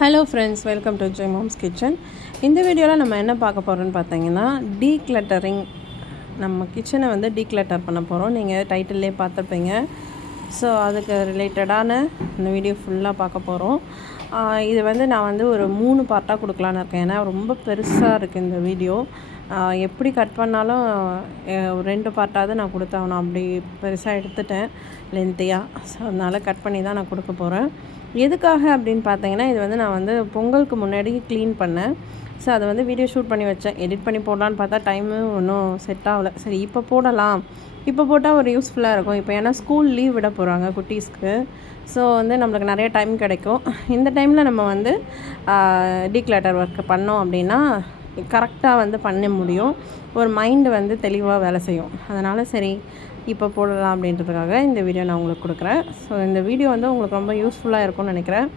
Hello friends, welcome to Joy Mom's Kitchen. இந்த வீடியோவில் நம்ம என்ன பார்க்க போகிறோம்னு பார்த்தீங்கன்னா டீக்ளட்டரிங். நம்ம கிச்சனை வந்து டீக்ளட்டர் பண்ண போகிறோம். நீங்கள் டைட்டில்லே பார்த்துருப்பீங்க. ஸோ அதுக்கு ரிலேட்டடான இந்த வீடியோ ஃபுல்லாக பார்க்க போகிறோம். இது வந்து நான் வந்து ஒரு 3 பார்ட்டாக கொடுக்கலான்னு இருக்கேன். ஏன்னா ரொம்ப பெருசாக இருக்குது இந்த வீடியோ. எப்படி கட் பண்ணாலும் 2 பார்ட்டாவது நான் கொடுத்தாகணும். அப்படி பெருசாக எடுத்துட்டேன் லென்த்தியாக. ஸோ அதனால் கட் பண்ணி தான் நான் கொடுக்க போகிறேன். எதுக்காக அப்படின்னு பார்த்தீங்கன்னா, இது வந்து நான் வந்து பொங்கலுக்கு முன்னாடி க்ளீன் பண்ணேன். ஸோ அதை வந்து வீடியோ ஷூட் பண்ணி வச்சேன். எடிட் பண்ணி போடலான்னு பார்த்தா டைமு ஒன்றும் செட் ஆகலை. சரி இப்போ போடலாம், இப்போ போட்டால் ஒரு யூஸ்ஃபுல்லாக இருக்கும். இப்போ ஏன்னா ஸ்கூல் லீவ் விட போகிறாங்க குட்டீஸ்க்கு. ஸோ வந்து நம்மளுக்கு நிறைய டைம் கிடைக்கும். இந்த டைமில் நம்ம வந்து டீக்ளட்டர் ஒர்க் பண்ணோம் அப்படின்னா கரெக்டாக வந்து பண்ண முடியும். ஒரு மைண்டு வந்து தெளிவாக வேலை செய்யும். அதனால் சரி இப்போ போடலாம் அப்படின்றதுக்காக இந்த வீடியோ நான் உங்களுக்கு கொடுக்குறேன். ஸோ இந்த வீடியோ வந்து உங்களுக்கு ரொம்ப யூஸ்ஃபுல்லாக இருக்கும்னு நினைக்கிறேன்.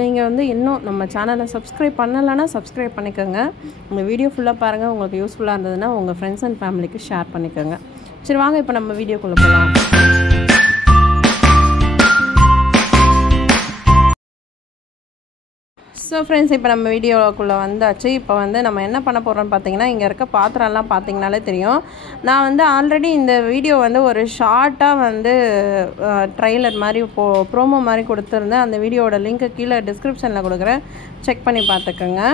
நீங்கள் வந்து இன்னும் நம்ம சேனலை சப்ஸ்கிரைப் பண்ணலைன்னா சப்ஸ்கிரைப் பண்ணிக்கோங்க. இந்த வீடியோ ஃபுல்லாக பாருங்கள். உங்களுக்கு யூஸ்ஃபுல்லாக இருந்ததுன்னா உங்கள் ஃப்ரெண்ட்ஸ் அண்ட் ஃபேமிலிக்கு ஷேர் பண்ணிக்கோங்க. சரி வாங்க இப்போ நம்ம வீடியோக்குள்ளே போகலாம். ஸோ ஃப்ரெண்ட்ஸ், இப்போ நம்ம வீடியோக்குள்ளே வந்தாச்சு. இப்போ வந்து நம்ம என்ன பண்ண போகிறோம்னு பார்த்தீங்கன்னா, இங்கே இருக்க பாத்திரம்லாம் பார்த்தீங்கனாலே தெரியும். நான் வந்து ஆல்ரெடி இந்த வீடியோ வந்து ஒரு ஷார்ட்டாக வந்து ட்ரெய்லர் மாதிரி ப்ரோமோ மாதிரி கொடுத்துருந்தேன். அந்த வீடியோவோட லிங்க்கு கீழே டிஸ்கிரிப்ஷனில் கொடுக்குறேன், செக் பண்ணி பார்த்துக்கோங்க.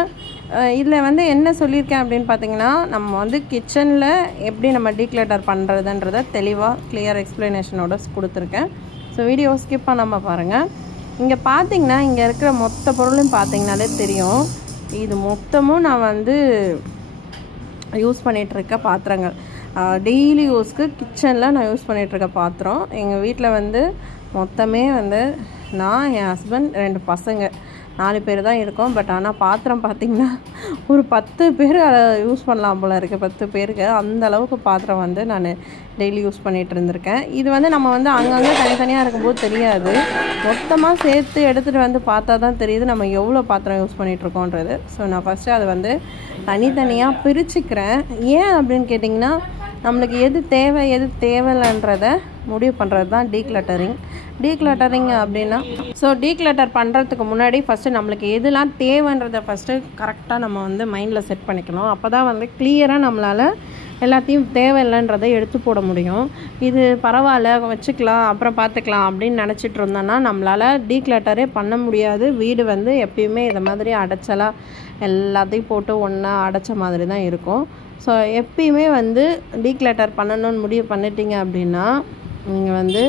இதில் வந்து என்ன சொல்லியிருக்கேன் அப்படின்னு பார்த்தீங்கன்னா, நம்ம வந்து கிச்சனில் எப்படி நம்ம டீக்ளட்டர் பண்ணுறதுன்றதை தெளிவாக கிளியர் எக்ஸ்ப்ளனேஷனோட கொடுத்துருக்கேன். ஸோ வீடியோ ஸ்கிப் பண்ணாமல் பாருங்கள். இங்கே பார்த்தீங்கன்னா, இங்கே இருக்கிற மொத்த பொருளும் பார்த்தீங்கனாலே தெரியும். இது மொத்தமும் நான் வந்து யூஸ் பண்ணிகிட்ருக்க பாத்திரங்கள். டெய்லி யூஸ்க்கு கிச்சனில் நான் யூஸ் பண்ணிகிட்ருக்க பாத்திரம். எங்கள் வீட்டில் வந்து மொத்தமே வந்து நான், என் ஹஸ்பண்ட், 2 பசங்க, 4 பேர் தான் இருக்கோம். பட் ஆனால் பாத்திரம் பார்த்திங்கன்னா ஒரு 10 பேர் அதை யூஸ் பண்ணலாம் போல் இருக்குது. 10 பேருக்கு அந்த அளவுக்கு பாத்திரம் வந்து நான் டெய்லி யூஸ் பண்ணிகிட்டு இருந்திருக்கேன். இது வந்து நம்ம வந்து அங்கங்கே தனித்தனியாக இருக்கும்போது தெரியாது. மொத்தமாக சேர்த்து எடுத்துகிட்டு வந்து பார்த்தா தான் தெரியுது நம்ம எவ்வளோ பாத்திரம் யூஸ் பண்ணிகிட்ருக்கோன்றது. ஸோ நான் ஃபஸ்ட்டு அதை வந்து தனித்தனியாக பிரிச்சுக்கிறேன். ஏன் அப்படின்னு கேட்டிங்கன்னா, நம்மளுக்கு எது தேவை எது தேவையில்லைன்றதை முடிவு பண்ணுறது தான் டீக்ளட்டரிங் அப்படின்னா. ஸோ டீக்ளட்டர் பண்ணுறதுக்கு முன்னாடி ஃபஸ்ட்டு நம்மளுக்கு எதுலாம் தேவைன்றதை ஃபஸ்ட்டு கரெக்டாக நம்ம வந்து மைண்டில் செட் பண்ணிக்கணும். அப்போ தான் வந்து கிளியராக நம்மளால் எல்லாத்தையும் தேவையில்லைன்றதை எடுத்து போட முடியும். இது பரவாயில்ல வச்சுக்கலாம் அப்புறம் பார்த்துக்கலாம் அப்படின்னு நினச்சிட்டு இருந்தோன்னா நம்மளால் டீக்ளட்டரே பண்ண முடியாது. வீடு வந்து எப்பயுமே இதை மாதிரி அடைச்சலாக எல்லாத்தையும் போட்டு ஒன்றா அடைச்ச மாதிரி தான் இருக்கும். ஸோ எப்பயுமே வந்து டீக்ளட்டர் பண்ணணும்னு முடிவு பண்ணிட்டீங்க அப்படின்னா, நீங்கள் வந்து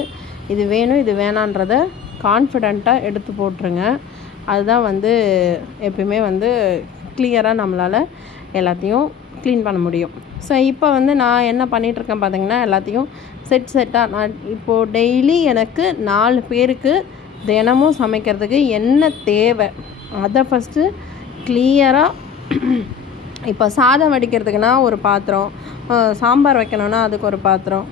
இது வேணும் இது வேணான்றதை கான்ஃபிடெண்ட்டாக எடுத்து போட்டுருங்க. அதுதான் வந்து எப்பயுமே வந்து கிளியராக நம்மளால் எல்லாத்தையும் க்ளீன் பண்ண முடியும். ஸோ இப்போ வந்து நான் என்ன பண்ணிகிட்ருக்கேன் பார்த்தீங்கன்னா, எல்லாத்தையும் செட்டாக நான் இப்போது டெய்லி எனக்கு 4 பேருக்கு தினமும் சமைக்கிறதுக்கு என்ன தேவை அதை ஃபஸ்ட்டு கிளியராக. இப்போ சாதம் வடிக்கிறதுக்குன்னா ஒரு பாத்திரம், சாம்பார் வைக்கணுன்னா அதுக்கு ஒரு பாத்திரம்,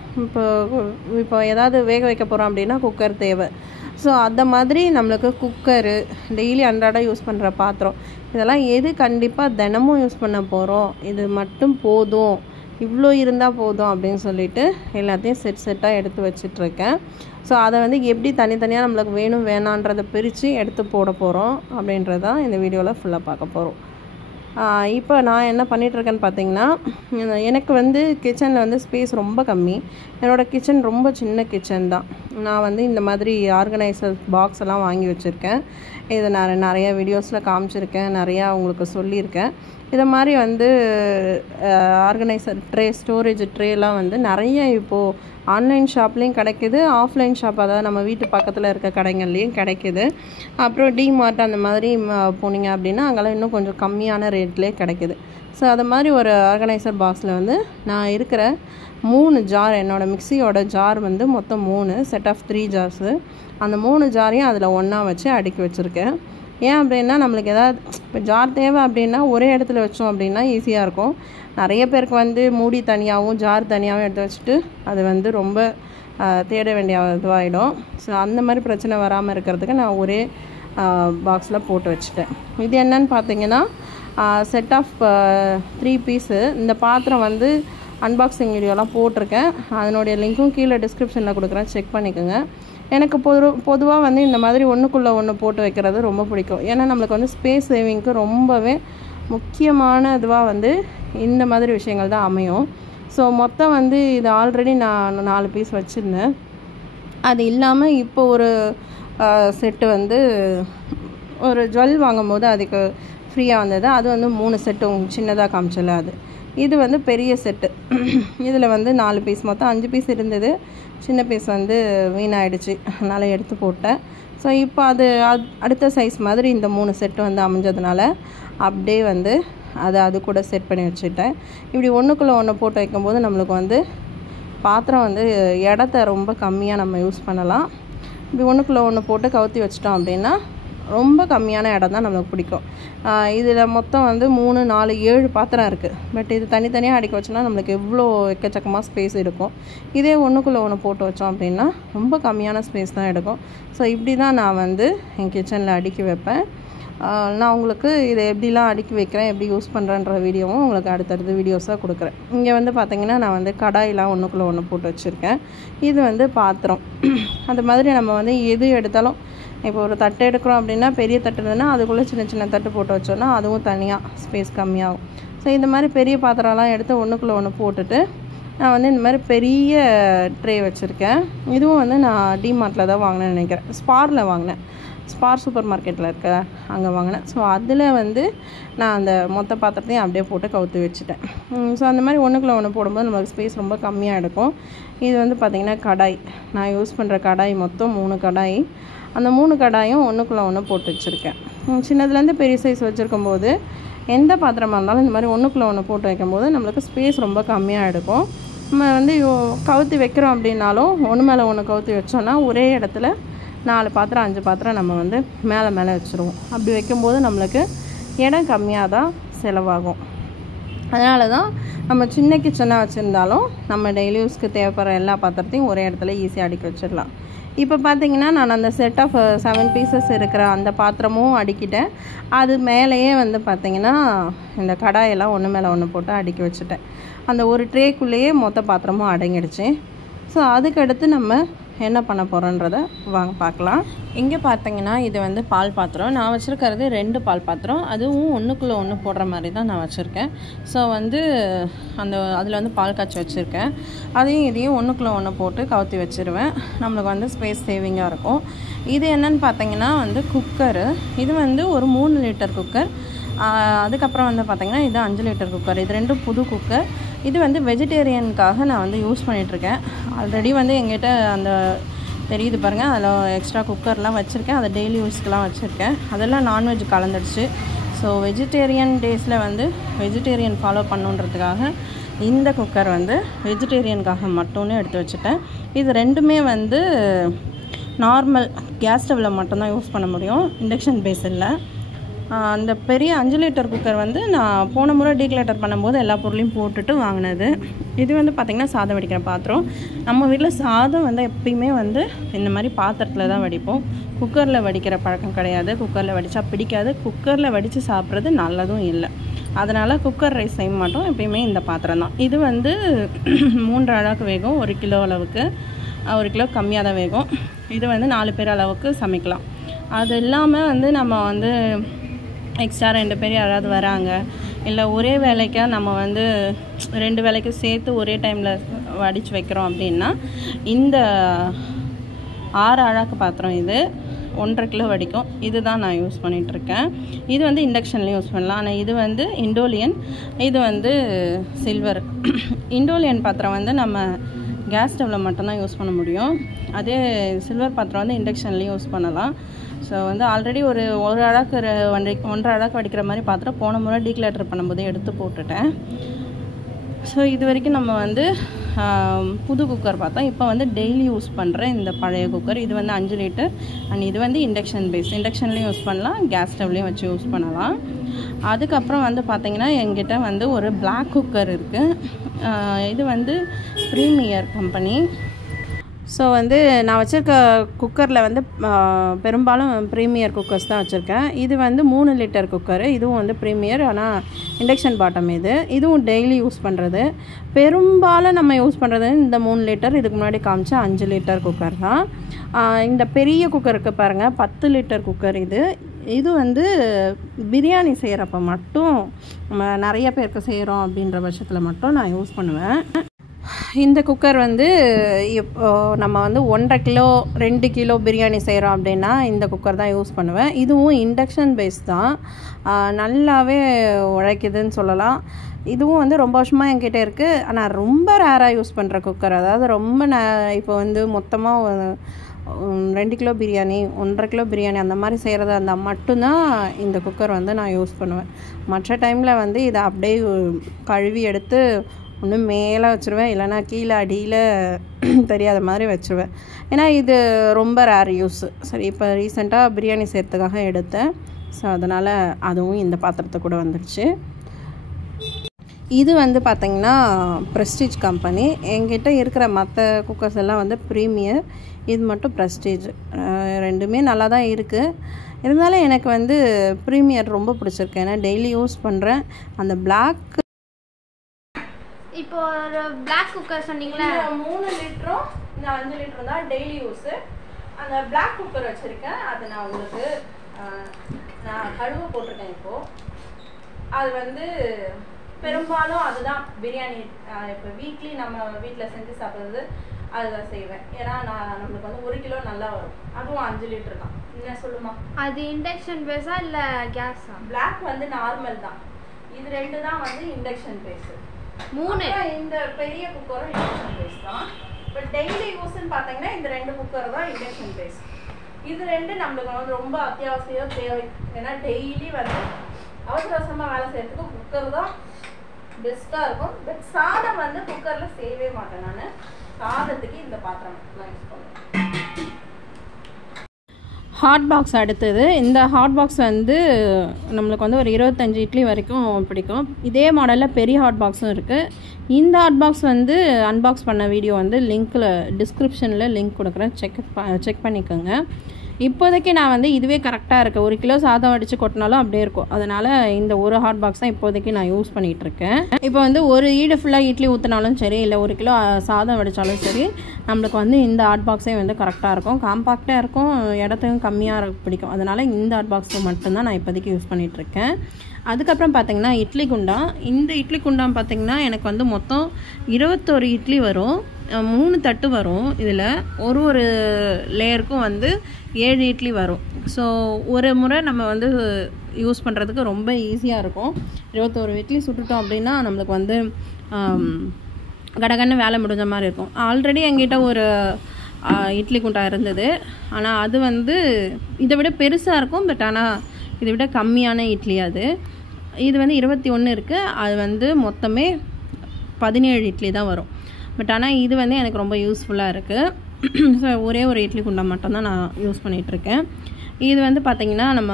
இப்போ ஏதாவது வேக வைக்க போகிறோம் அப்படின்னா குக்கர் தேவை. ஸோ அந்த மாதிரி நம்மளுக்கு குக்கரு, டெய்லி அன்றாட யூஸ் பண்ணுற பாத்திரம், இதெல்லாம் எது கண்டிப்பாக தினமும் யூஸ் பண்ண போகிறோம், இது மட்டும் போதும், இவ்வளோ இருந்தால் போதும் அப்படின்னு சொல்லிட்டு எல்லாத்தையும் செட்டாக எடுத்து வச்சிட்ருக்கேன். ஸோ அதை வந்து எப்படி தனித்தனியாக நம்மளுக்கு வேணும் வேணான்றதை பிரித்து எடுத்து போட போகிறோம் அப்படின்றதான் இந்த வீடியோவில் ஃபுல்லாக பார்க்க போகிறோம். இப்போ நான் என்ன பண்ணிகிட்ருக்கேன்னு பார்த்தீங்கன்னா, எனக்கு வந்து கிச்சனில் வந்து ஸ்பேஸ் ரொம்ப கம்மி. என்னோடய கிச்சன் ரொம்ப சின்ன கிச்சன் தான். நான் வந்து இந்த மாதிரி ஆர்கனைசர் பாக்ஸ் எல்லாம் வாங்கி வச்சுருக்கேன். இதை நான் நிறைய வீடியோஸில் காமிச்சிருக்கேன், நிறையா உங்களுக்கு சொல்லியிருக்கேன். இதை மாதிரி வந்து ஆர்கனைசர் ட்ரே, ஸ்டோரேஜ் ட்ரேலாம் வந்து நிறைய இப்போது ஆன்லைன் ஷாப்லேயும் கிடைக்கிது, ஆஃப்லைன் ஷாப், அதாவது நம்ம வீட்டு பக்கத்தில் இருக்க கடைகள்லேயும் கிடைக்கிது. அப்புறம் டிமார்ட் அந்த மாதிரி போனீங்க அப்படின்னா அங்கெல்லாம் இன்னும் கொஞ்சம் கம்மியான ரேட்லேயே கிடைக்கிது. ஸோ அது மாதிரி ஒரு ஆர்கனைசர் பாக்ஸில் வந்து நான் இருக்கிற 3 ஜார், என்னோடய மிக்சியோட ஜார் வந்து மொத்தம் 3 செட் ஆஃப் 3 ஜார்ஸு, அந்த 3 ஜாரையும் அதில் ஒன்றா வச்சு அடுக்கி வச்சுருக்கேன். ஏன் அப்படின்னா, நம்மளுக்கு ஏதாவது இப்போ ஜார் தேவை அப்படின்னா ஒரே இடத்துல வச்சோம் அப்படின்னா ஈஸியாக இருக்கும். நிறைய பேருக்கு வந்து மூடி தனியாகவும் ஜார் தனியாகவும் எடுத்து வச்சுட்டு அது வந்து ரொம்ப தேட வேண்டிய இதுவாகிடும். ஸோ அந்த மாதிரி பிரச்சனை வராமல் இருக்கிறதுக்கு நான் ஒரே பாக்ஸில் போட்டு வச்சுட்டேன். இது என்னன்னு பார்த்தீங்கன்னா, செட் ஆஃப் 3 பீஸு. இந்த பாத்திரம் வந்து அன்பாக்சிங் வீடியோலாம் போட்டிருக்கேன், அதனுடைய லிங்க்கும் கீழே டிஸ்கிரிப்ஷனில் கொடுக்குறேன், செக் பண்ணிக்கோங்க. எனக்கு பொதுவாக வந்து இந்த மாதிரி ஒன்றுக்குள்ளே ஒன்று போட்டு வைக்கிறது ரொம்ப பிடிக்கும். ஏன்னா நம்மளுக்கு வந்து ஸ்பேஸ் சேவிங்க்கு ரொம்பவே முக்கியமான இதுவாக வந்து இந்த மாதிரி விஷயங்கள் தான் அமையும். ஸோ மொத்தம் வந்து இது ஆல்ரெடி நான் 4 பீஸ் வச்சுருந்தேன். அது இல்லாமல் இப்போ ஒரு செட்டு வந்து ஒரு ஜுவல் வாங்கும்போது அதுக்கு ஃப்ரீயாக வந்தது. அது வந்து 3 செட்டு சின்னதாக காமிச்சல அது. இது வந்து பெரிய செட்டு. இதில் வந்து 4 பீஸ், மொத்தம் 5 பீஸ் இருந்தது. சின்ன பீஸ் வந்து வீணாயிடுச்சு, அதனால் எடுத்து போட்டேன். ஸோ இப்போ அடுத்த சைஸ் மாதிரி இந்த 3 செட்டு வந்து அமைஞ்சதுனால அப்படியே வந்து அது கூட செட் பண்ணி வச்சுட்டேன். இப்படி ஒன்றுக்குள்ளே ஒன்று போட்டு வைக்கும்போது நம்மளுக்கு வந்து பாத்திரம் வந்து இடத்த ரொம்ப கம்மியாக நம்ம யூஸ் பண்ணலாம். இப்படி ஒன்றுக்குள்ளே ஒன்று போட்டு கவுத்தி வச்சிட்டோம் அப்படின்னா ரொம்ப கம்மியான இடம் தான் நம்மளுக்கு பிடிக்கும். இதில் மொத்தம் வந்து 3, 4, 7 பாத்திரம் இருக்குது. பட் இது தனித்தனியாக அடுக்கி வச்சோன்னா நம்மளுக்கு எவ்வளோ எக்கச்சக்கமாக ஸ்பேஸ் இருக்கும். இதே ஒன்றுக்குள்ளே ஒன்று போட்டு வச்சோம் அப்படின்னா ரொம்ப கம்மியான ஸ்பேஸ் தான் எடுக்கும். ஸோ இப்படி தான் நான் வந்து என் கிச்சனில் அடுக்கி வைப்பேன். நான் உங்களுக்கு இதை எப்படிலாம் அடுக்கி வைக்கிறேன், எப்படி யூஸ் பண்ணுறேன்ற வீடியோவும் உங்களுக்கு அடுத்தடுத்த வீடியோஸாக கொடுக்குறேன். இங்கே வந்து பார்த்திங்கன்னா நான் வந்து கடாயெலாம் ஒன்றுக்குள்ளே ஒன்று போட்டு வச்சுருக்கேன். இது வந்து பாத்திரம். அது மாதிரி நம்ம வந்து எது எடுத்தாலும், இப்போ ஒரு தட்டு எடுக்கிறோம் அப்படின்னா பெரிய தட்டு இருந்ததுன்னா அதுக்குள்ளே சின்ன சின்ன தட்டு போட்டு வச்சோன்னா அதுவும் தனியாக ஸ்பேஸ் கம்மியாகும். ஸோ இந்த மாதிரி பெரிய பாத்திரம்லாம் எடுத்து ஒன்றுக்குள்ளே ஒன்று போட்டுட்டு நான் வந்து இந்த மாதிரி பெரிய ட்ரே வச்சுருக்கேன். இதுவும் வந்து நான் டிமார்ட்டில் தான் வாங்கினேன்னு நினைக்கிறேன். ஸ்பாரில் வாங்கினேன். ஸ்பார் சூப்பர் மார்க்கெட்டில் இருக்க அங்கே வாங்கினேன். ஸோ அதில் வந்து நான் அந்த மொத்த பாத்திரத்தையும் அப்படியே போட்டு கவுத்து வச்சுட்டேன். ஸோ அந்த மாதிரி ஒன்றுக்குள்ளே ஒன்று போடும்போது நம்மளுக்கு ஸ்பேஸ் ரொம்ப கம்மியாக எடுக்கும். இது வந்து பார்த்திங்கன்னா கடாய். நான் யூஸ் பண்ணுற கடாய் மொத்தம் 3 கடாய். அந்த 3 கடாயும் ஒன்றுக்குள்ளே ஒன்று போட்டு வச்சுருக்கேன். சின்னதுலேருந்து பெரிய சைஸ் வச்சுருக்கும் போது எந்த பாத்திரமாக இருந்தாலும் இந்த மாதிரி ஒன்றுக்குள்ளே ஒன்று போட்டு வைக்கும்போது நம்மளுக்கு ஸ்பேஸ் ரொம்ப கம்மியாக எடுக்கும். நம்ம வந்து கவுத்தி வைக்கிறோம் அப்படின்னாலும் ஒன்று மேலே ஒன்று கவுத்தி வச்சோன்னா ஒரே இடத்துல 4 பாத்திரம் 5 பாத்திரம் நம்ம வந்து மேலே வச்சுருவோம். அப்படி வைக்கும்போது நம்மளுக்கு இடம் கம்மியாக தான் செலவாகும். அதனால தான் நம்ம சின்ன கிச்சனாக வச்சுருந்தாலும் நம்ம டெய்லி யூஸ்க்கு தேவைப்படுற எல்லா பாத்திரத்தையும் ஒரே இடத்துல ஈஸியாக அடுக்கி வச்சிடலாம். இப்போ பார்த்திங்கன்னா நான் அந்த செட் ஆஃப் 7 பீசஸ் இருக்கிற அந்த பாத்திரமும் அடுக்கிட்டேன். அது மேலேயே வந்து பார்த்திங்கன்னா இந்த கடாயெல்லாம் ஒன்று மேலே ஒன்று போட்டு அடுக்கி வச்சுட்டேன். அந்த ஒரு ட்ரேக்குள்ளேயே மொத்த பாத்திரமும் அடங்கிடுச்சு. ஸோ அதுக்கடுத்து நம்ம என்ன பண்ண போகிறோன்றதை வாங்க பார்க்கலாம். இங்கே பார்த்தீங்கன்னா இது வந்து பால் பாத்திரம். நான் வச்சுருக்கிறது 2 பால் பாத்திரம். அதுவும் ஒன்றுக்குள்ளே ஒன்று போடுற மாதிரி தான் நான் வச்சுருக்கேன். ஸோ வந்து அதில் வந்து பால் காய்ச்சி வச்சுருக்கேன். அதையும் இதையும் ஒன்றுக்குள்ளே ஒன்று போட்டு கவுத்தி வச்சுருவேன். நம்மளுக்கு வந்து ஸ்பேஸ் சேவிங்காக இருக்கும். இது என்னென்னு பார்த்தீங்கன்னா வந்து குக்கரு. இது வந்து ஒரு 3 லிட்டர் குக்கர். அதுக்கப்புறம் வந்து பார்த்திங்கன்னா இது 5 லிட்டர் குக்கர். இது 2 புது குக்கர். இது வந்து வெஜிடேரியனுக்காக நான் வந்து யூஸ் பண்ணிகிட்ருக்கேன். ஆல்ரெடி வந்து எங்கிட்ட அந்த தெரியுது பாருங்கள், அதில் எக்ஸ்ட்ரா குக்கர்லாம் வச்சுருக்கேன். அதை டெய்லி யூஸ்க்கெலாம் வச்சுருக்கேன். அதெல்லாம் நான்வெஜ் கலந்துடுச்சு. ஸோ வெஜிடேரியன் டேஸில் வந்து வெஜிடேரியன் ஃபாலோ பண்ணுன்றதுக்காக இந்த குக்கர் வந்து வெஜிடேரியனுக்காக மட்டும்னு எடுத்து வச்சுட்டேன். இது 2மே வந்து நார்மல் கேஸ் ஸ்டவ்வில் மட்டும்தான் யூஸ் பண்ண முடியும், இண்டக்ஷன் பேஸ் இல்லை. அந்த பெரிய 5 லிட்டர் குக்கர் வந்து நான் போன முறை டீக்ளேட்டர் பண்ணும்போது எல்லா பொருளையும் போட்டுட்டு வாங்கினது. இது வந்து பார்த்திங்கன்னா சாதம் வடிக்கிற பாத்திரம். நம்ம வீட்டில் சாதம் வந்து எப்பயுமே வந்து இந்த மாதிரி பாத்திரத்தில் தான் வடிப்போம். குக்கரில் வடிக்கிற பழக்கம் கிடையாது. குக்கரில் வடித்தா பிடிக்காது. குக்கரில் வடித்து சாப்பிட்றது நல்லதும் இல்லை. அதனால் குக்கர் ரைஸ் செய்ய மாட்டோம். எப்பயுமே இந்த பாத்திரம் தான். இது வந்து 3 அளவுக்கு வேகும். 1 கிலோ அளவுக்கு, 1 கிலோ கம்மியாக தான் வேகும். இது வந்து 4 பேர் அளவுக்கு சமைக்கலாம். அது இல்லாமல் வந்து நம்ம வந்து எக்ஸ்ட்ரா 2 பேர் யாராவது வராங்க, இல்லை ஒரே வேலைக்காக நம்ம வந்து 2 வேலைக்கு சேர்த்து ஒரே டைமில் வடித்து வைக்கிறோம் அப்படின்னா இந்த 6 அழாக்கு பாத்திரம் இது 1.5 கிலோ வடிக்கும். இது தான் நான் யூஸ் பண்ணிகிட்ருக்கேன். இது வந்து இண்டக்ஷன்லேயும் யூஸ் பண்ணலாம். ஆனால் இது வந்து இண்டோலியன், இது வந்து சில்வர். இண்டோலியன் பாத்திரம் வந்து நம்ம கேஸ் ஸ்டவ்வில் மட்டும்தான் யூஸ் பண்ண முடியும். அதே சில்வர் பாத்திரம் வந்து இண்டக்ஷன்லேயும் யூஸ் பண்ணலாம். ஸோ வந்து ஆல்ரெடி ஒரு அழாக்கு 1.5 அழாக்கு வடிக்கிற மாதிரி பாத்திரம் போன முறை டீக்ளேட்டர் பண்ணும்போது எடுத்து போட்டுட்டேன். ஸோ இது வரைக்கும் நம்ம வந்து புது குக்கர் பார்த்தோம். இப்போ வந்து டெய்லி யூஸ் பண்ணுற இந்த பழைய குக்கர். இது வந்து 5 லிட்டர் அண்ட் இது வந்து இண்டக்ஷன் பேஸ். இண்டக்ஷன்லேயும் யூஸ் பண்ணலாம், கேஸ் ஸ்டவ்லேயும் வச்சு யூஸ் பண்ணலாம். அதுக்கப்புறம் வந்து பார்த்திங்கன்னா என்கிட்ட வந்து ஒரு பிளாக் குக்கர் இருக்குது. இது வந்து ப்ரீமியர் கம்பெனி. ஸோ வந்து நான் வச்சுருக்க குக்கரில் வந்து பெரும்பாலும் ப்ரீமியர் குக்கர்ஸ் தான் வச்சுருக்கேன். இது வந்து 3 லிட்டர் குக்கரு. இதுவும் வந்து ப்ரீமியர், ஆனால் இண்டக்ஷன் பாட்டம். இதுவும் டெய்லி யூஸ் பண்ணுறது. பெரும்பாலும் நம்ம யூஸ் பண்ணுறது இந்த 3 லிட்டர். இதுக்கு முன்னாடி காமிச்ச 5 லிட்டர் குக்கர் தான். இந்த பெரிய குக்கருக்கு பாருங்கள், 10 லிட்டர் குக்கர். இது வந்து பிரியாணி செய்கிறப்ப மட்டும், நம்ம நிறைய பேருக்கு செய்கிறோம் அப்படின்ற பட்சத்தில் மட்டும் நான் யூஸ் பண்ணுவேன். இந்த குக்கர் வந்து இப்போ நம்ம வந்து 1.5 கிலோ 2 கிலோ பிரியாணி செய்கிறோம் அப்படின்னா இந்த குக்கர் தான் யூஸ் பண்ணுவேன். இதுவும் இண்டக்ஷன் பேஸ் தான், நல்லாவே உழைக்குதுன்னு சொல்லலாம். இதுவும் வந்து ரொம்ப வருஷமாக என்கிட்ட இருக்குது. ஆனால் ரொம்ப ரேராக யூஸ் பண்ணுற குக்கர். அதாவது ரொம்ப இப்போ வந்து மொத்தமாக 2 கிலோ பிரியாணி 1.5 கிலோ பிரியாணி அந்த மாதிரி செய்கிறதா இருந்தால் மட்டும்தான் இந்த குக்கர் வந்து நான் யூஸ் பண்ணுவேன். மற்ற டைமில் வந்து இதை அப்படியே கழுவி எடுத்து ஒன்று மேலே வச்சுருவேன், இல்லைனா கீழே அடியில் தெரியாத மாதிரி வச்சுருவேன். ஏன்னா இது ரொம்ப ரேர் யூஸ். சரி, இப்போ ரீசெண்டாக பிரியாணி செய்கிறதுக்காக எடுத்தேன். ஸோ அதனால் அதுவும் இந்த பாத்திரத்தை கூட வந்துடுச்சு. இது வந்து பார்த்திங்கன்னா ப்ரெஸ்டீஜ் கம்பெனி. என்கிட்ட இருக்கிற மற்ற குக்கர்ஸ் எல்லாம் வந்து ப்ரீமியர், இது மட்டும் ப்ரெஸ்டீஜ். ரெண்டுமே நல்லா தான் இருக்குது. இருந்தாலும் எனக்கு வந்து ப்ரீமியர் ரொம்ப பிடிச்சிருக்கு. ஏன்னா டெய்லி யூஸ் பண்ணுறேன். அந்த பிளாக், இப்போ ஒரு பிளாக் குக்கர் சொன்னீங்களா, 3 லிட்டரும் இந்த 5 லிட்டரும் தான் டெய்லி யூஸு. அந்த பிளாக் குக்கர் வச்சுருக்கேன். அது நான் உங்களுக்கு நான் கழுவ போட்டிருக்கேன். இப்போது அது வந்து பெரும்பாலும் அதுதான் பிரியாணி. இப்போ வீக்லி நம்ம வீட்டில் செஞ்சு சாப்பிட்றது அதுதான் செய்வேன். ஏன்னா நம்மளுக்கு வந்து 1 கிலோ நல்லா வரும். அதுவும் 5 லிட்டர் தான். என்ன சொல்லுமா? அது இண்டக்ஷன் பேஸா இல்லை கேஸா? பிளாக் வந்து நார்மல் தான். இது 2 தான் வந்து இண்டக்ஷன் பேஸு. 3 இந்த பெரிய குக்கரும் இண்டக்ஷன் பேஸ் தான். இப்போ டெய்லி யூஸ்ன்னு பார்த்தீங்கன்னா இந்த 2 குக்கர் தான் இண்டக்ஷன் பேஸ். இது 2 நம்மளுக்கு வந்து ரொம்ப அத்தியாவசியம் தேவை. ஏன்னா டெய்லி வந்து அவசர அவசரமாக வேலை செய்கிறதுக்கு குக்கர் தான் பெஸ்ட்டாக இருக்கும். பட் சாதம் வந்து குக்கரில் செய்யவே மாட்டேன் நான். சாதத்துக்கு இந்த பாத்திரம் நான் யூஸ் பண்ணுவேன். ஹாட் பாக்ஸ் அடுத்தது. இந்த ஹாட் பாக்ஸ் வந்து நம்மளுக்கு வந்து ஒரு 25 இட்லி வரைக்கும் பிடிக்கும். இதே மாடலில் பெரிய ஹாட் பாக்ஸும் இருக்குது. இந்த ஹாட் பாக்ஸ் வந்து அன்பாக்ஸ் பண்ண வீடியோ வந்து லிங்க்கில் டிஸ்கிரிப்ஷனில் லிங்க் கொடுக்குறேன், செக் பண்ணிக்கோங்க. இப்போதைக்கு நான் வந்து இதுவே கரெக்டாக இருக்குது. 1 கிலோ சாதம் அடித்து கொட்டினாலும் அப்படியே இருக்கும். அதனால் இந்த ஒரு ஹாட் பாக்ஸ் தான் இப்போதைக்கு நான் யூஸ் பண்ணிகிட்ருக்கேன். இப்போ வந்து ஒரு ஈடு ஃபுல்லாக இட்லி ஊற்றினாலும் சரி, இல்லை 1 கிலோ சாதம் வடித்தாலும் சரி, நம்மளுக்கு வந்து இந்த ஹாட் பாக்ஸே வந்து கரெக்டாக இருக்கும். காம்பாக்டாக இருக்கும், இடத்துக்கும் கம்மியாக பிடிக்கும். அதனால் இந்த ஹாட் பாக்ஸை மட்டும்தான் நான் இப்போதைக்கு யூஸ் பண்ணிகிட்ருக்கேன். அதுக்கப்புறம் பார்த்திங்கன்னா இட்லி குண்டான். இந்த இட்லி குண்டான் பார்த்திங்கன்னா எனக்கு வந்து மொத்தம் 21 இட்லி வரும். 3 தட்டு வரும். இதில் ஒரு லேயருக்கும் வந்து 7 இட்லி வரும். ஸோ ஒரு முறை நம்ம வந்து யூஸ் பண்ணுறதுக்கு ரொம்ப ஈஸியாக இருக்கும். 21 இட்லி சுட்டுட்டோம் அப்படின்னா நம்மளுக்கு வந்து கடகன்னு வேலை முடிஞ்ச மாதிரி இருக்கும். ஆல்ரெடி என்கிட்ட ஒரு இட்லி குண்டா இருந்தது. ஆனால் அது வந்து இதை விட பெருசாக இருக்கும். பட் ஆனால் இதை விட கம்மியான இட்லி இது வந்து 21 இருக்குது. அது வந்து மொத்தமே 17 இட்லி தான் வரும். பட் ஆனால் இது வந்து எனக்கு ரொம்ப யூஸ்ஃபுல்லாக இருக்குது. ஸோ ஒரே ஒரு இட்லி குண்டா மட்டும்தான் நான் யூஸ் பண்ணிகிட்ருக்கேன். இது வந்து பார்த்திங்கன்னா நம்ம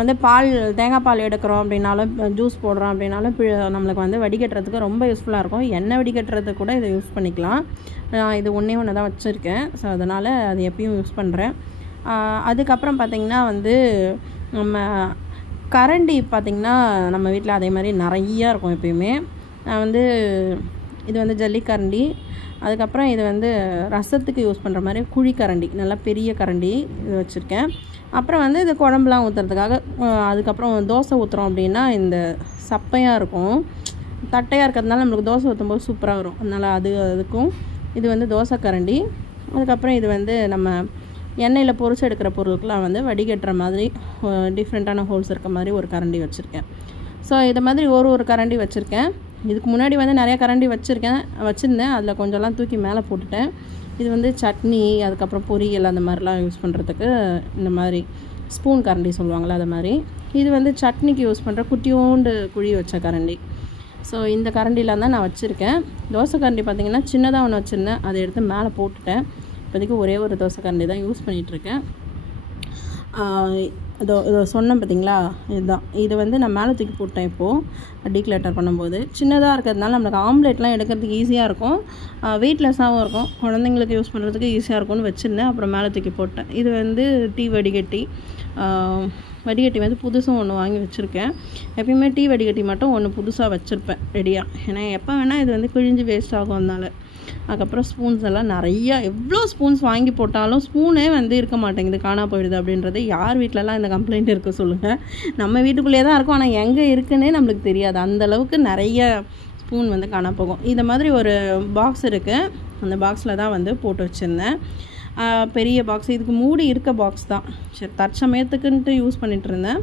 வந்து தேங்காய் பால் எடுக்கிறோம் அப்படின்னாலும், ஜூஸ் போடுறோம் அப்படின்னாலும் நம்மளுக்கு வந்து வடிகட்டுறதுக்கு ரொம்ப யூஸ்ஃபுல்லாக இருக்கும். எண்ணெய் வடிகட்டுறதுக்கு கூட இதை யூஸ் பண்ணிக்கலாம். இது ஒன்று தான் வச்சுருக்கேன். ஸோ அதனால் அது எப்பயும் யூஸ் பண்ணுறேன். அதுக்கப்புறம் பார்த்திங்கன்னா வந்து நம்ம கரண்டி பார்த்திங்கன்னா நம்ம வீட்டில் அதே மாதிரி நிறையா இருக்கும் எப்பயுமே. நான் வந்து இது வந்து ஜல்லிக்கரண்டி. அதுக்கப்புறம் இது வந்து ரசத்துக்கு யூஸ் பண்ணுற மாதிரி குழிக்கரண்டி, நல்லா பெரிய கரண்டி இது வச்சுருக்கேன். அப்புறம் வந்து இது குழம்புலாம் ஊற்றுறதுக்காக. அதுக்கப்புறம் தோசை ஊற்றுறோம் அப்படின்னா இந்த சப்பையாக இருக்கும், தட்டையாக இருக்கிறதுனால நம்மளுக்கு தோசை ஊற்றும்போது சூப்பராக வரும். அதனால் அதுக்கும் இது வந்து தோசை கரண்டி. அதுக்கப்புறம் இது வந்து நம்ம எண்ணெயில் பொரிச்சு எடுக்கிற பொருளுக்கெலாம் வந்து வடிகட்டுற மாதிரி டிஃப்ரெண்ட்டான ஹோல்ஸ் இருக்க மாதிரி ஒரு கரண்டி வச்சுருக்கேன். ஸோ இது மாதிரி ஒரு கரண்டி வச்சுருக்கேன். இதுக்கு முன்னாடி வந்து நிறையா கரண்டி வச்சுருந்தேன். அதில் கொஞ்சம்லாம் தூக்கி மேலே போட்டுட்டேன். இது வந்து சட்னி, அதுக்கப்புறம் பொரியல் அந்த மாதிரிலாம் யூஸ் பண்ணுறதுக்கு இந்த மாதிரி ஸ்பூன் கரண்டி சொல்லுவாங்களே அது மாதிரி. இது வந்து சட்னிக்கு யூஸ் பண்ணுற குட்டியோண்டு குழி வச்ச கரண்டி. ஸோ இந்த கரண்டிலாம் தான் நான் வச்சுருக்கேன். தோசை கரண்டி பார்த்திங்கன்னா சின்னதாக ஒன்று வச்சுருந்தேன், அதை எடுத்து மேலே போட்டுட்டேன். இப்போதைக்கு ஒரே ஒரு தோசை கரண்டி தான் யூஸ் பண்ணிகிட்ருக்கேன். இதோ சொன்னேன் பார்த்தீங்களா, இதுதான். இது வந்து நான் மேலே தூக்கி போட்டேன் இப்போது டீக்ளட்டர் பண்ணும்போது. சின்னதாக இருக்கிறதுனால நம்மளுக்கு ஆம்லேட்லாம் எடுக்கிறதுக்கு ஈஸியாக இருக்கும், வெயிட்லெஸ்ஸாகவும் இருக்கும், குழந்தைங்களுக்கு யூஸ் பண்ணுறதுக்கு ஈஸியாக இருக்கும்னு வச்சுருந்தேன். அப்புறம் மேலே தூக்கி போட்டேன். இது வந்து டீ வடிகட்டி வந்து புதுசும் ஒன்று வாங்கி வச்சுருக்கேன். எப்பயுமே டீ வடிகட்டி மட்டும் ஒன்று புதுசாக வச்சுருப்பேன் ரெடியாக. ஏன்னா எப்போ வேணால் இது வந்து கிழிஞ்சு வேஸ்ட் ஆகும். அதனால அதுக்கப்புறம் ஸ்பூன்ஸ் எல்லாம் நிறையா, எவ்வளோ ஸ்பூன்ஸ் வாங்கி போட்டாலும் ஸ்பூனே வந்து இருக்க மாட்டேங்குது, காணா போயிடுது அப்படின்றது. யார் வீட்டிலலாம் இந்த கம்ப்ளைண்ட் இருக்குது சொல்லுங்கள்? நம்ம வீட்டுக்குள்ளேயே தான் இருக்கும், ஆனால் எங்கே இருக்குன்னே நம்மளுக்கு தெரியாது. அந்தளவுக்கு நிறைய ஸ்பூன் வந்து காணா போகும். இந்த மாதிரி ஒரு பாக்ஸ் இருக்குது, அந்த பாக்ஸில் தான் வந்து போட்டு வச்சுருந்தேன். பெரிய பாக்ஸ், இதுக்கு மூடி இருக்க பாக்ஸ் தான். சரி, தற்சமயத்துக்குன்ட்டு யூஸ் பண்ணிகிட்டு இருந்தேன்.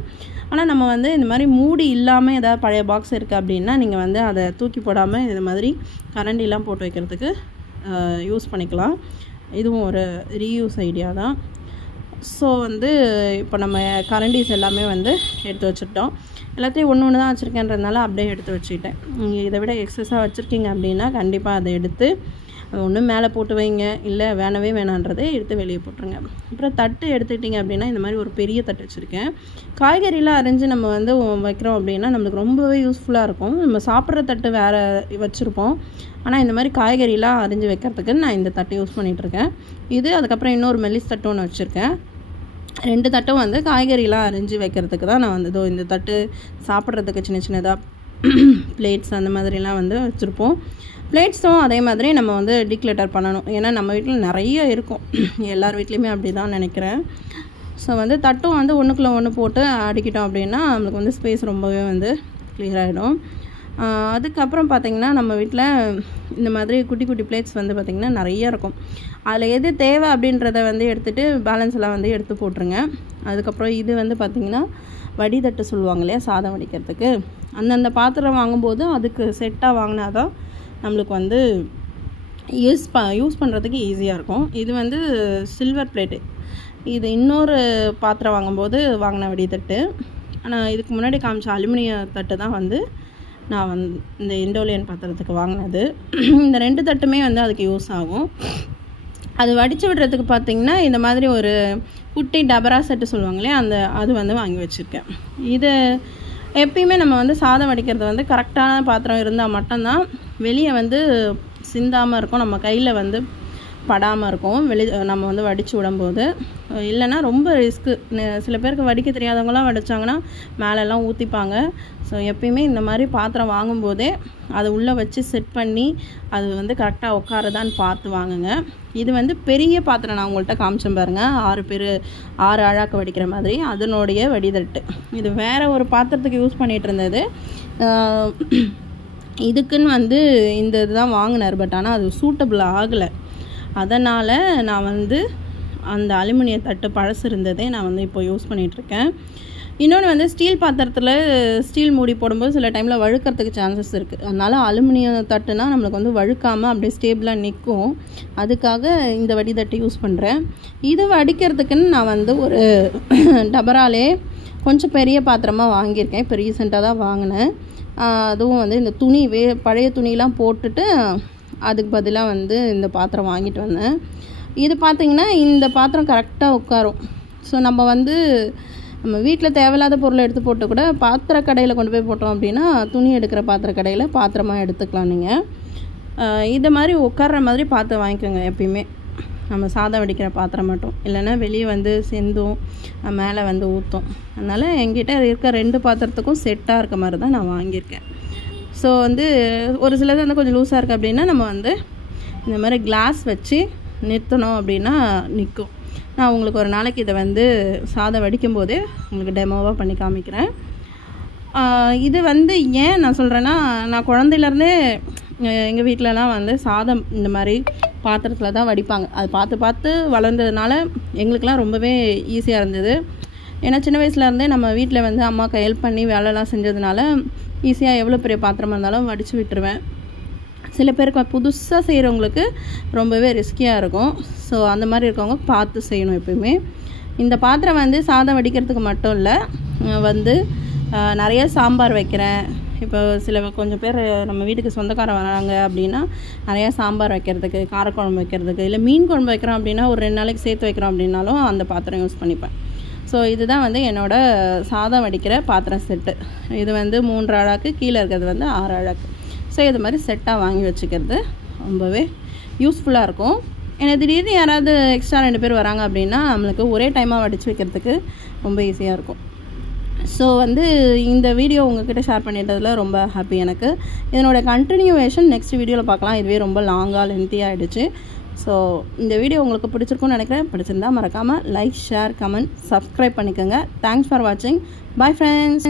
ஆனால் நம்ம வந்து இந்த மாதிரி மூடி இல்லாமல் ஏதாவது பழைய பாக்ஸ் இருக்குது அப்படின்னா நீங்கள் வந்து அதை தூக்கி போடாமல் இந்த மாதிரி கரண்டிலாம் போட்டு வைக்கிறதுக்கு யூஸ் பண்ணிக்கலாம். இதுவும் ஒரு ரீயூஸ் ஐடியா தான். ஸோ வந்து இப்போ நம்ம கரண்டிஸ் எல்லாமே வந்து எடுத்து வச்சுட்டோம். எல்லாத்தையும் ஒன்று தான் வச்சுருக்கேன்றதுனால அப்படியே எடுத்து வச்சுக்கிட்டேன். நீங்கள் இதை விட எக்ஸஸாக வச்சுருக்கீங்க அப்படின்னா கண்டிப்பாக அதை எடுத்து ஒன்று மேலே போட்டு வைங்க, இல்லை வேணவே வேணான்றதை எடுத்து வெளியே போட்டுருங்க. அப்புறம் தட்டு எடுத்துக்கிட்டிங்க அப்படின்னா இந்த மாதிரி ஒரு பெரிய தட்டு வச்சுருக்கேன். காய்கறிலாம் அரிஞ்சு நம்ம வந்து வைக்கிறோம் அப்படின்னா நம்மளுக்கு ரொம்பவே யூஸ்ஃபுல்லாக இருக்கும். நம்ம சாப்பிட்ற தட்டு வேறு வச்சுருப்போம், ஆனால் இந்த மாதிரி காய்கறிலாம் அரிஞ்சு வைக்கிறதுக்கு நான் இந்த தட்டு யூஸ் பண்ணிகிட்ருக்கேன். இது அதுக்கப்புறம் இன்னொரு மெல்லிஸ் தட்டு ஒன்று வச்சுருக்கேன். 2 தட்டும் வந்து காய்கறிலாம் அரிஞ்சு வைக்கிறதுக்கு தான் நான் வந்து இந்த தட்டு சாப்பிட்றதுக்கு சின்ன சின்னதாக பிளேட்ஸ் அந்த மாதிரிலாம் வந்து வச்சுருப்போம். பிளேட்ஸும் அதே மாதிரி நம்ம வந்து டீக்ளட்டர் பண்ணணும். ஏன்னா நம்ம வீட்டில் நிறைய இருக்கும், எல்லார் வீட்லேயுமே அப்படி தான் நினைக்கிறேன். ஸோ வந்து தட்டும் வந்து ஒன்றுக்குள்ளே ஒன்று போட்டு அடிக்கிட்டோம் அப்படின்னா நம்மளுக்கு வந்து ஸ்பேஸ் ரொம்பவே வந்து கிளியர் ஆகிடும். அதுக்கப்புறம் பார்த்திங்கன்னா நம்ம வீட்டில் இந்த மாதிரி குட்டி குட்டி பிளேட்ஸ் வந்து பார்த்திங்கன்னா நிறைய இருக்கும். அதில் எது தேவை அப்படின்றத வந்து எடுத்துகிட்டு பேலன்ஸ் எல்லாம் வந்து எடுத்து போட்டுருங்க. அதுக்கப்புறம் இது வந்து பார்த்திங்கன்னா வடிதட்டு சொல்லுவாங்க இல்லையா, சாதம் வடிக்கிறதுக்கு. அந்தந்த பாத்திரம் வாங்கும்போது அதுக்கு செட்டாக வாங்கினா தான் நம்மளுக்கு வந்து யூஸ் பண்ணுறதுக்கு ஈஸியாக இருக்கும். இது வந்து சில்வர் பிளேட்டு. இது இன்னொரு பாத்திரம் வாங்கும்போது வாங்கின வடிதட்டு. ஆனால் இதுக்கு முன்னாடி காமிச்ச அலுமினிய தட்டு தான் வந்து நான் இந்த இண்டோலியன் பாத்திரத்துக்கு வாங்கினது. இந்த 2 தட்டுமே வந்து அதுக்கு யூஸ் ஆகும். அது வடித்து விடுறதுக்கு பார்த்திங்கன்னா இந்த மாதிரி ஒரு குட்டி டபரா செட்டு சொல்லுவாங்களே, அது வந்து வாங்கி வச்சுருக்கேன். இது எப்பயுமே நம்ம வந்து சாதம் வடிக்கிறது வந்து கரெக்டான பாத்திரம் இருந்தால் மட்டும்தான் வெளியே வந்து சிந்தாமல் இருக்கும், நம்ம கையில் வந்து படாமல் இருக்கும் நம்ம வந்து வடித்து விடும்போது. இல்லைன்னா ரொம்ப ரிஸ்க்கு. சில பேருக்கு வடிக்க தெரியாதவங்களாம் வடித்தாங்கன்னா மேலெல்லாம் ஊற்றிப்பாங்க. ஸோ எப்பயுமே இந்த மாதிரி பாத்திரம் வாங்கும்போதே அதை உள்ளே வச்சு செட் பண்ணி அது வந்து கரெக்டாக உட்காருதான்னு பார்த்து வாங்குங்க. இது வந்து பெரிய பாத்திரம் நான் உங்கள்கிட்ட காமிச்சேன் பாருங்கள், 6 அழாக்க வடிக்கிற மாதிரி, அதனுடைய வடிதட்டு. இது வேறு ஒரு பாத்திரத்துக்கு யூஸ் பண்ணிகிட்டு இருந்தது. இதுக்குன்னு வந்து இந்த இதுதான் வாங்கினார், பட் ஆனால் அது சூட்டபிள் ஆகலை. அதனால் நான் வந்து அந்த அலுமினிய தட்டு பழசு இருந்ததே நான் வந்து இப்போ யூஸ் பண்ணிகிட்ருக்கேன். இன்னொன்று வந்து ஸ்டீல் பாத்திரத்தில் ஸ்டீல் மூடி போடும்போது சில டைமில் வழுக்கிறதுக்கு சான்சஸ் இருக்குது. அதனால் அலுமினிய தட்டுனா நம்மளுக்கு வந்து வழுக்காமல் அப்படியே ஸ்டேபிளாக நிற்கும். அதுக்காக இந்த வடிதட்டு யூஸ் பண்ணுறேன். இது வடிக்கிறதுக்குன்னு நான் வந்து ஒரு டபராலே கொஞ்சம் பெரிய பாத்திரமாக வாங்கியிருக்கேன். இப்போ ரீசெண்டாக தான் வாங்கினேன். அதுவும் வந்து இந்த பழைய துணியெலாம் போட்டுட்டு அதுக்கு பதிலாக வந்து இந்த பாத்திரம் வாங்கிட்டு வந்தேன். இது பார்த்திங்கன்னா இந்த பாத்திரம் கரெக்டாக உட்காரும். ஸோ நம்ம வந்து நம்ம வீட்டில் தேவையில்லாத பொருளை எடுத்து போட்டு கூட பாத்திர கடையில் கொண்டு போய் போட்டோம் அப்படின்னா துணி எடுக்கிற பாத்திர கடையில் பாத்திரமாக எடுத்துக்கலாம். நீங்கள் இதை மாதிரி உட்கார்ற மாதிரி பாத்திரம் வாங்கிக்கோங்க எப்பயுமே. நம்ம சாதம் வடிக்கிற பாத்திரம் மட்டும் இல்லைன்னா வெளியே வந்து செந்தும் மேலே வந்து ஊற்றும். அதனால் என்கிட்ட இருக்க 2 பாத்திரத்துக்கும் செட்டாக இருக்க மாதிரி தான் நான் வாங்கியிருக்கேன். ஸோ வந்து ஒரு சிலது வந்து கொஞ்சம் லூஸாக இருக்குது அப்படின்னா நம்ம வந்து இந்த மாதிரி கிளாஸ் வச்சு நிறுத்தணும் அப்படின்னா நிற்கும். நான் உங்களுக்கு ஒரு நாளைக்கு இதை வந்து சாதம் வடிக்கும் போதே உங்களுக்கு டெமோவாக பண்ணி காமிக்கிறேன். இது வந்து ஏன் நான் சொல்கிறேன்னா, நான் குழந்தையிலேருந்தே எங்கள் வீட்டிலலாம் வந்து சாதம் இந்த மாதிரி பாத்திரத்தில் தான் வடிப்பாங்க. அது பார்த்து வளர்ந்ததுனால எங்களுக்கெலாம் ரொம்பவே ஈஸியாக இருந்தது. ஏன்னா சின்ன வயசுலேருந்தே நம்ம வீட்டில் வந்து அம்மாவுக்கு ஹெல்ப் பண்ணி வேலைலாம் செஞ்சதுனால ஈஸியாக எவ்வளோ பெரிய பாத்திரமாக இருந்தாலும் வடித்து விட்டுருவேன். சில பேருக்கு புதுசாக செய்கிறவங்களுக்கு ரொம்பவே ரிஸ்கியாக இருக்கும். ஸோ அந்த மாதிரி இருக்கவங்க பார்த்து செய்யணும் எப்பயுமே. இந்த பாத்திரம் வந்து சாதம் வடிக்கிறதுக்கு மட்டும் இல்லை, வந்து நிறைய சாம்பார் வைக்கிறேன். இப்போ கொஞ்சம் பேர் நம்ம வீட்டுக்கு சொந்தக்காரன் வராங்க அப்படின்னா நிறையா சாம்பார் வைக்கிறதுக்கு, காரக்குழம்பு வைக்கிறதுக்கு, இல்லை மீன் குழம்பு வைக்கிறோம் அப்படின்னா ஒரு 2 நாளைக்கு சேர்த்து வைக்கிறோம் அப்படின்னாலும் அந்த பாத்திரம் யூஸ் பண்ணிப்பேன். ஸோ இதுதான் வந்து என்னோடய சாதம் வடிக்கிற பாத்திரம் செட்டு. இது வந்து 3 அழாக்கு, கீழே இருக்கிறது வந்து 6 அழாக்கு. ஸோ இது மாதிரி செட்டாக வாங்கி வச்சுக்கிறது ரொம்பவே யூஸ்ஃபுல்லாக இருக்கும். ஏன்னா திடீர்னு யாராவது எக்ஸ்ட்ரா 2 பேர் வராங்க அப்படின்னா நம்மளுக்கு ஒரே டைமாக வடித்து வைக்கிறதுக்கு ரொம்ப ஈஸியாக இருக்கும். ஸோ வந்து இந்த வீடியோ உங்கள்கிட்ட ஷேர் பண்ணிட்டதில் ரொம்ப ஹாப்பி எனக்கு. இதனோட கண்டினியூவேஷன் நெக்ஸ்ட் வீடியோவில் பார்க்கலாம். இதுவே ரொம்ப லாங்காக லென்த்தியாக ஆகிடுச்சு. ஸோ இந்த வீடியோ உங்களுக்கு பிடிச்சிருக்குன்னு நினைக்கிறேன். பிடிச்சிருந்தா மறக்காமல் லைக், ஷேர், கமெண்ட், சப்ஸ்கிரைப் பண்ணிக்கோங்க. தேங்க்ஸ் ஃபார் வாட்சிங். Bye friends.